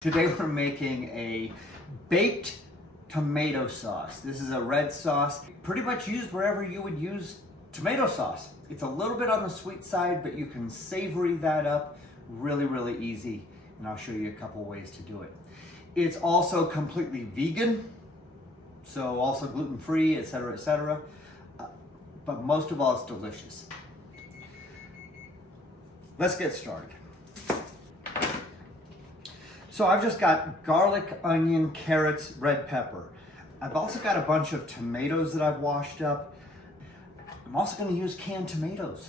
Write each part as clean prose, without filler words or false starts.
Today we're making a baked tomato sauce. This is a red sauce, pretty much used wherever you would use tomato sauce. It's a little bit on the sweet side, but you can savory that up really easy, and I'll show you a couple ways to do it. It's also completely vegan, so also gluten-free, etc. But most of all, it's delicious. Let's get started. So I've just got garlic, onion, carrots, red pepper. I've also got a bunch of tomatoes that I've washed up. I'm also going to use canned tomatoes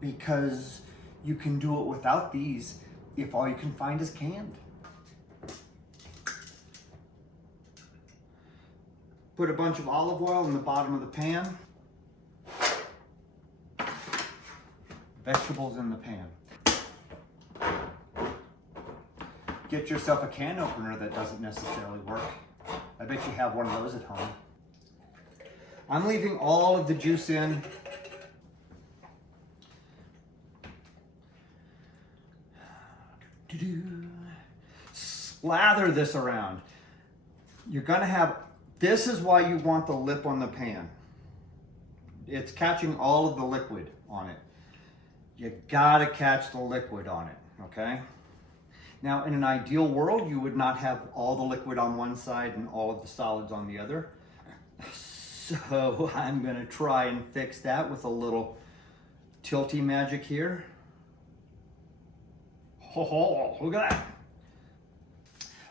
because you can do it without these if all you can find is canned. Put a bunch of olive oil in the bottom of the pan. Vegetables in the pan. Get yourself a can opener that doesn't necessarily work. I bet you have one of those at home. I'm leaving all of the juice in. Slather this around. You're gonna have, this is why you want the lip on the pan. It's catching all of the liquid on it. You gotta catch the liquid on it, okay? Now, in an ideal world, you would not have all the liquid on one side and all of the solids on the other. So I'm gonna try and fix that with a little tilty magic here. Oh, look at that.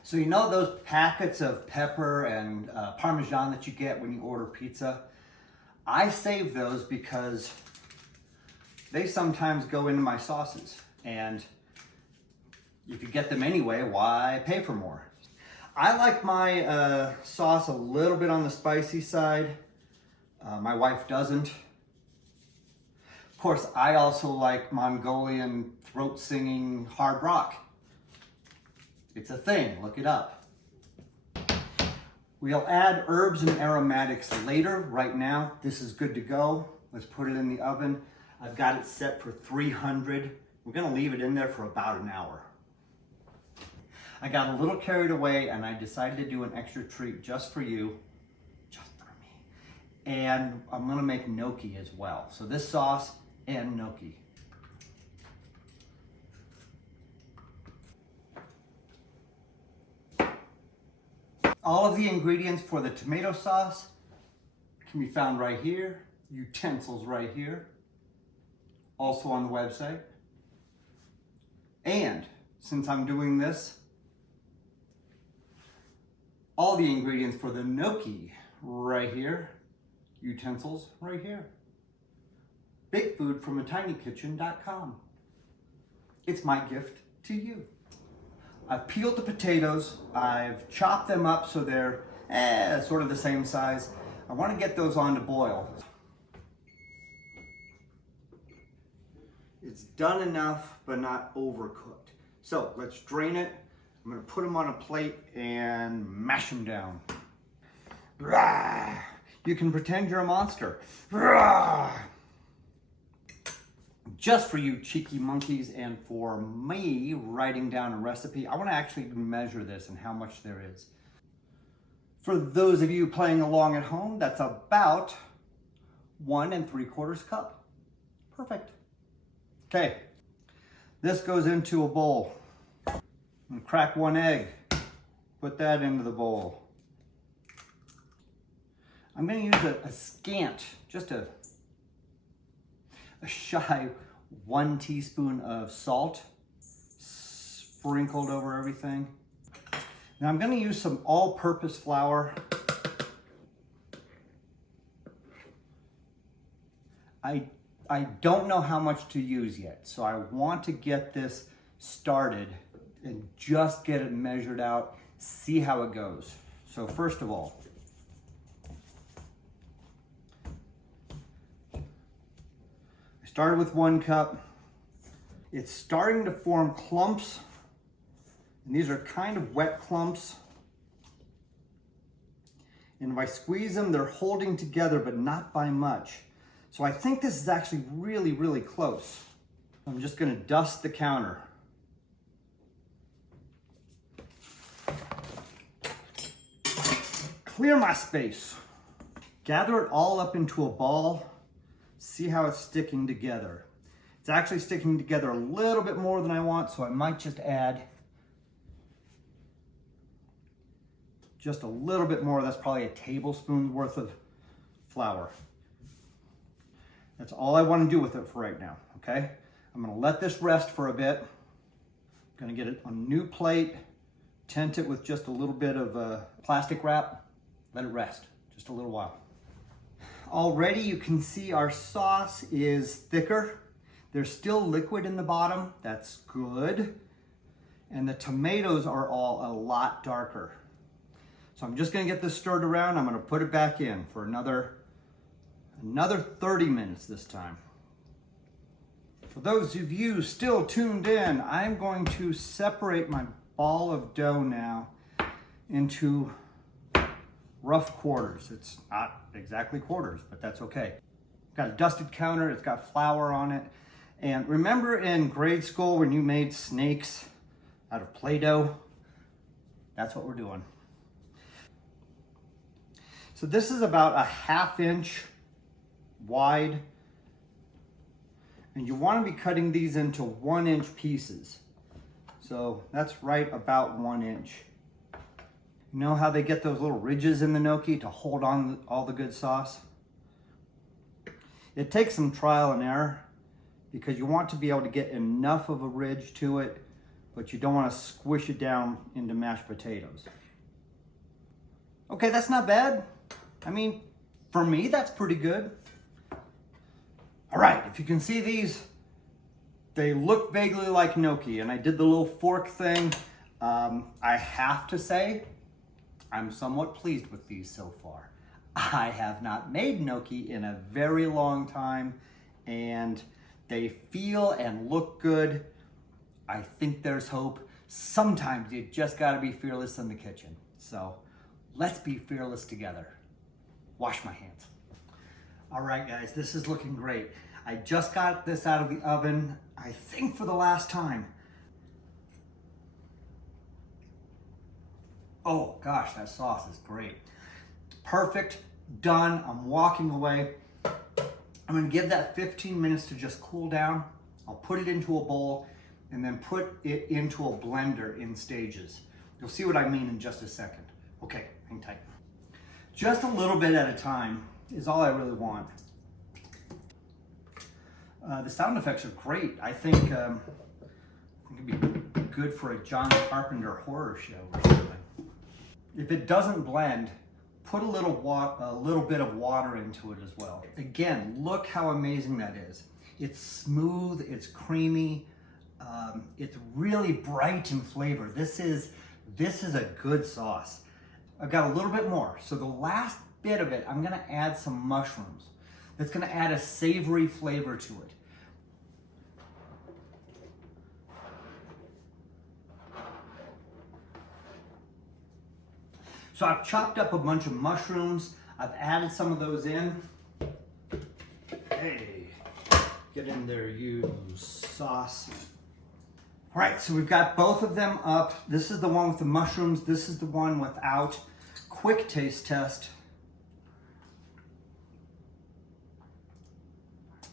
So you know those packets of pepper and Parmesan that you get when you order pizza? I save those because they sometimes go into my sauces, and if you get them anyway, why pay for more? I like my sauce a little bit on the spicy side. My wife doesn't. Of course, I also like Mongolian throat singing hard rock. It's a thing, look it up. We'll add herbs and aromatics later. Right now, this is good to go. Let's put it in the oven. I've got it set for 300. We're gonna leave it in there for about an hour. I got a little carried away and I decided to do an extra treat just for you, just for me. And I'm gonna make gnocchi as well. So this sauce and gnocchi. All of the ingredients for the tomato sauce can be found right here, utensils right here, also on the website. And since I'm doing this, all the ingredients for the gnocchi right here, utensils right here. Big food from atinyKitchen.com. It's my gift to you. I've peeled the potatoes, I've chopped them up so they're sort of the same size. I want to get those on to boil. It's done enough, but not overcooked. So let's drain it. I'm gonna put them on a plate and mash them down. You can pretend you're a monster. Just for you cheeky monkeys and for me writing down a recipe, I wanna actually measure this and how much there is. For those of you playing along at home, that's about 1 3/4 cup. Perfect. Okay, this goes into a bowl. And crack 1 egg, put that into the bowl. I'm gonna use a scant, just a shy 1 teaspoon of salt sprinkled over everything. Now I'm gonna use some all-purpose flour. I don't know how much to use yet, so I want to get this started and just get it measured out, see how it goes. So first of all, I started with 1 cup. It's starting to form clumps, and these are kind of wet clumps. And if I squeeze them, they're holding together, but not by much. So I think this is actually really close. I'm just gonna dust the counter. clear my space. Gather it all up into a ball. See how it's sticking together. It's actually sticking together a little bit more than I want, so I might just add just a little bit more. That's probably a tablespoon's worth of flour. That's all I want to do with it for right now, okay? I'm gonna let this rest for a bit. I'm gonna get it on a new plate, tent it with just a little bit of plastic wrap, let it rest just a little while. Already you can see our sauce is thicker. There's still liquid in the bottom, that's good. And the tomatoes are all a lot darker. So I'm just gonna get this stirred around. I'm gonna put it back in for another 30 minutes this time. For those of you still tuned in, I'm going to separate my ball of dough now into rough quarters. It's not exactly quarters, but that's okay. Got a dusted counter, it's got flour on it. And remember in grade school when you made snakes out of Play-Doh? That's what we're doing. So this is about a 1/2 inch wide. And you want to be cutting these into 1 inch pieces. So that's right about 1 inch. You know how they get those little ridges in the gnocchi to hold on all the good sauce? It takes some trial and error because you want to be able to get enough of a ridge to it, but you don't want to squish it down into mashed potatoes. Okay, that's not bad. I mean, for me, that's pretty good. All right, if you can see these, they look vaguely like gnocchi, and I did the little fork thing. I have to say, I'm somewhat pleased with these so far. I have not made gnocchi in a very long time, and they feel and look good. I think there's hope. Sometimes you just gotta be fearless in the kitchen. So let's be fearless together. Wash my hands. All right, guys, this is looking great. I just got this out of the oven, I think for the last time. Oh gosh, that sauce is great. Perfect, done, I'm walking away. I'm gonna give that 15 minutes to just cool down. I'll put it into a bowl and then put it into a blender in stages. You'll see what I mean in just a second. Okay, hang tight. Just a little bit at a time is all I really want. The sound effects are great. I think it'd be good for a John Carpenter horror show or something. If it doesn't blend, put a little bit of water into it as well. Again, look how amazing that is. It's smooth, it's creamy, it's really bright in flavor. This is a good sauce. I've got a little bit more. So the last bit of it, I'm gonna add some mushrooms. That's gonna add a savory flavor to it. So I've chopped up a bunch of mushrooms. I've added some of those in. Hey, get in there, you sauce. All right, so we've got both of them up. This is the one with the mushrooms. This is the one without. Quick taste test.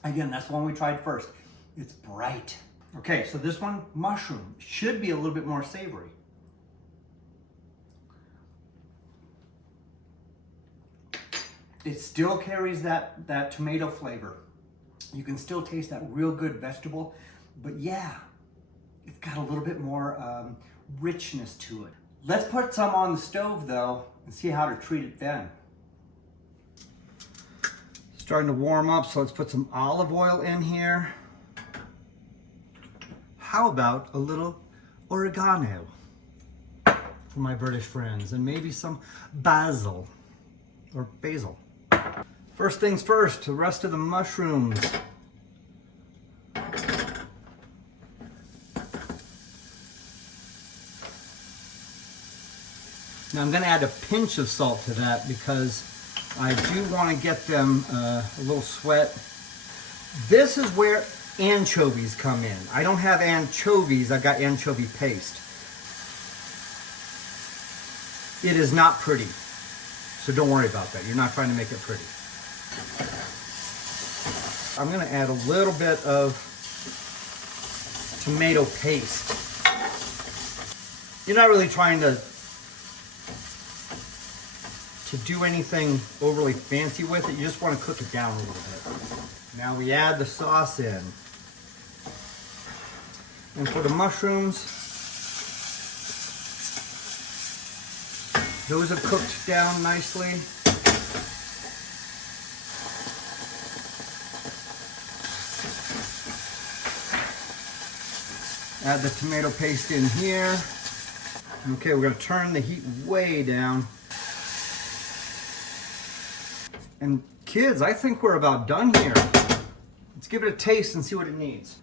Again, that's the one we tried first. It's bright. Okay, so this one, mushroom, should be a little bit more savory. It still carries that tomato flavor. You can still taste that real good vegetable, but yeah, it's got a little bit more richness to it. Let's put some on the stove though and see how to treat it then. Starting to warm up, so let's put some olive oil in here. How about a little oregano for my British friends, and maybe some basil or basil. First things first, the rest of the mushrooms. Now I'm going to add a pinch of salt to that because I do want to get them a little sweat. This is where anchovies come in. I don't have anchovies, I've got anchovy paste. It is not pretty. So don't worry about that. You're not trying to make it pretty. I'm gonna add a little bit of tomato paste. You're not really trying to do anything overly fancy with it. You just want to cook it down a little bit. Now we add the sauce in. And for the mushrooms, those have cooked down nicely. Add the tomato paste in here. Okay, we're gonna turn the heat way down. And kids, I think we're about done here. Let's give it a taste and see what it needs.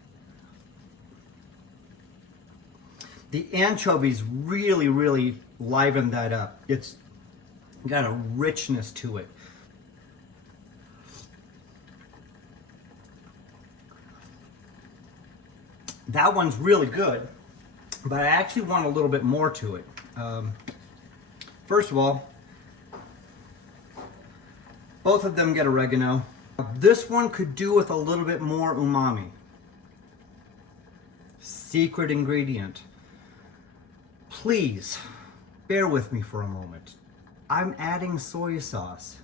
The anchovies really, really liven that up. It's got a richness to it. That one's really good, but I actually want a little bit more to it. First of all, both of them get oregano. This one could do with a little bit more umami. Secret ingredient. Please, bear with me for a moment. I'm adding soy sauce.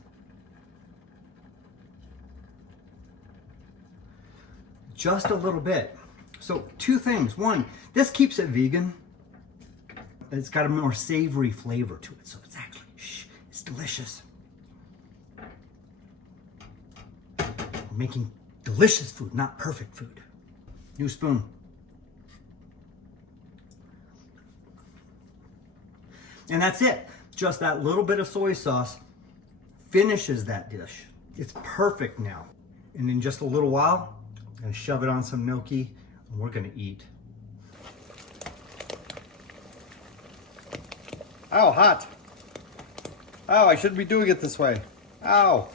Just a little bit. So two things. One, this keeps it vegan. It's got a more savory flavor to it. So it's actually, it's delicious. We're making delicious food, not perfect food. New spoon. And that's it. Just that little bit of soy sauce finishes that dish. It's perfect now. And in just a little while, I'm gonna shove it on some gnocchi and we're gonna eat. Ow, hot. Ow, I shouldn't be doing it this way. Ow.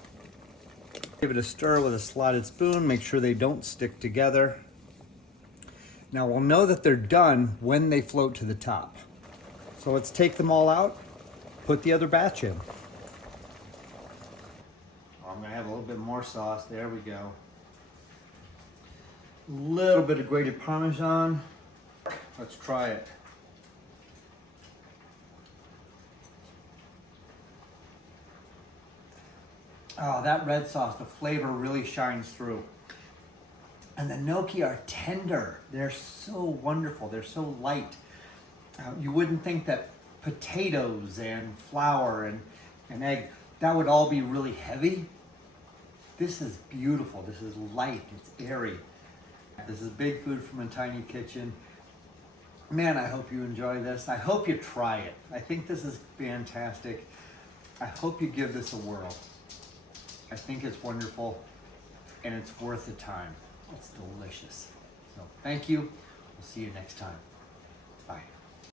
Give it a stir with a slotted spoon. Make sure they don't stick together. Now we'll know that they're done when they float to the top. So let's take them all out, put the other batch in. Oh, I'm gonna have a little bit more sauce. There we go. A little bit of grated Parmesan. Let's try it. Oh, that red sauce, the flavor really shines through. And the gnocchi are tender. They're so wonderful. They're so light. You wouldn't think that potatoes and flour and egg, that would all be really heavy. This is beautiful. This is light. It's airy. This is big food from a tiny kitchen. Man, I hope you enjoy this. I hope you try it. I think this is fantastic. I hope you give this a whirl. I think it's wonderful and it's worth the time. It's delicious. So thank you. We'll see you next time. Bye.